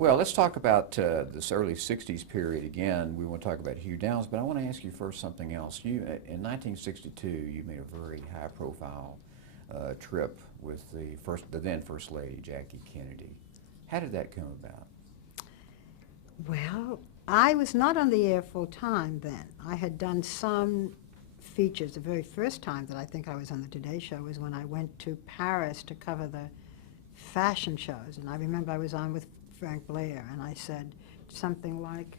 Well, let's talk about this early 60s period again. We want to talk about Hugh Downs, but I want to ask you first something else. In 1962, you made a very high-profile trip with the then First Lady, Jackie Kennedy. How did that come about? Well, I was not on the air full time then. I had done some features. The very first time that I think I was on the Today Show was when I went to Paris to cover the fashion shows. And I remember I was on with Frank Blair, and I said something like,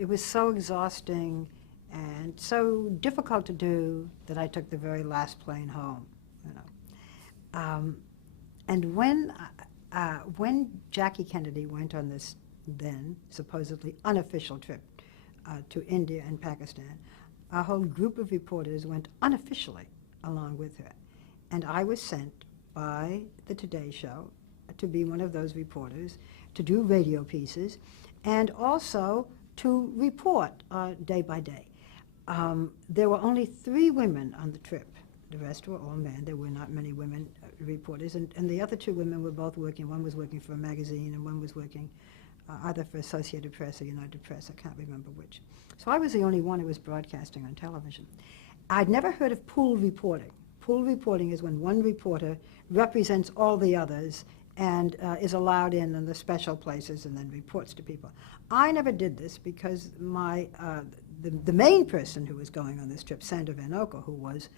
it was so exhausting and so difficult to do that I took the very last plane home, you know. And when Jackie Kennedy went on this then supposedly unofficial trip to India and Pakistan, a whole group of reporters went unofficially along with her. And I was sent by the Today Show to be one of those reporters, to do radio pieces, and also to report day by day. There were only 3 women on the trip. The rest were all men. There were not many women reporters, and the other 2 women were both working. One was working for a magazine, and one was working either for Associated Press or United Press. I can't remember which. So I was the only one who was broadcasting on television. I'd never heard of pool reporting. Pool reporting is when one reporter represents all the others and is allowed in the special places and then reports to people. I never did this because the main person who was going on this trip, Sander Van Ocker, who was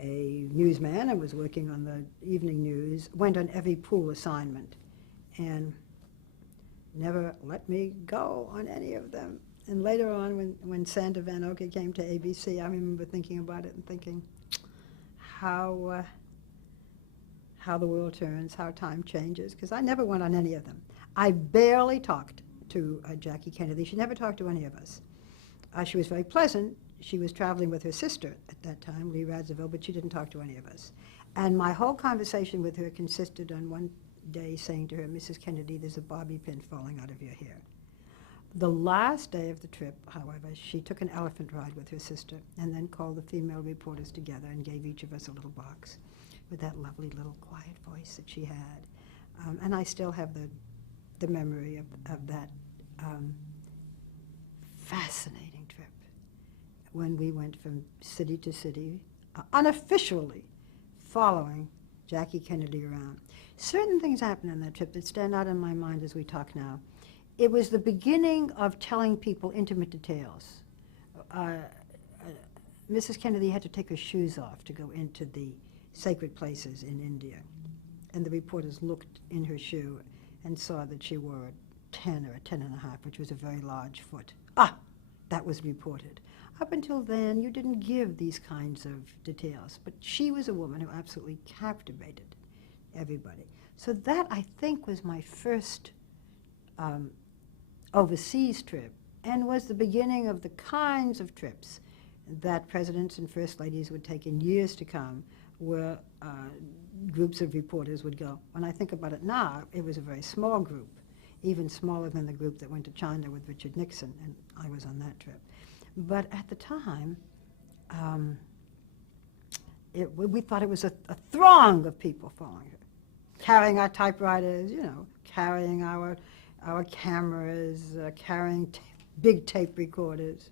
a newsman and was working on the evening news, went on every pool assignment and never let me go on any of them. And later on, when Sander Van Ocker came to ABC, I remember thinking about it and thinking how the world turns, how time changes, because I never went on any of them. I barely talked to Jackie Kennedy. She never talked to any of us. She was very pleasant. She was traveling with her sister at that time, Lee Radziwill, but she didn't talk to any of us. And my whole conversation with her consisted on one day saying to her, "Mrs. Kennedy, there's a bobby pin falling out of your hair." The last day of the trip, however, she took an elephant ride with her sister and then called the female reporters together and gave each of us a little box with that lovely little quiet voice that she had. And I still have the memory of that fascinating trip when we went from city to city, unofficially following Jackie Kennedy around. Certain things happened on that trip that stand out in my mind as we talk now. It was the beginning of telling people intimate details. Mrs. Kennedy had to take her shoes off to go into the sacred places in India. And the reporters looked in her shoe and saw that she wore a 10 or a 10.5, which was a very large foot. That was reported. Up until then, you didn't give these kinds of details. But she was a woman who absolutely captivated everybody. So that, I think, was my first overseas trip and was the beginning of the kinds of trips that presidents and first ladies would take in years to come, where groups of reporters would go. When I think about it now, it was a very small group, even smaller than the group that went to China with Richard Nixon, and I was on that trip. But at the time, we thought it was a throng of people following her, carrying our typewriters, you know, carrying our cameras, carrying big tape recorders.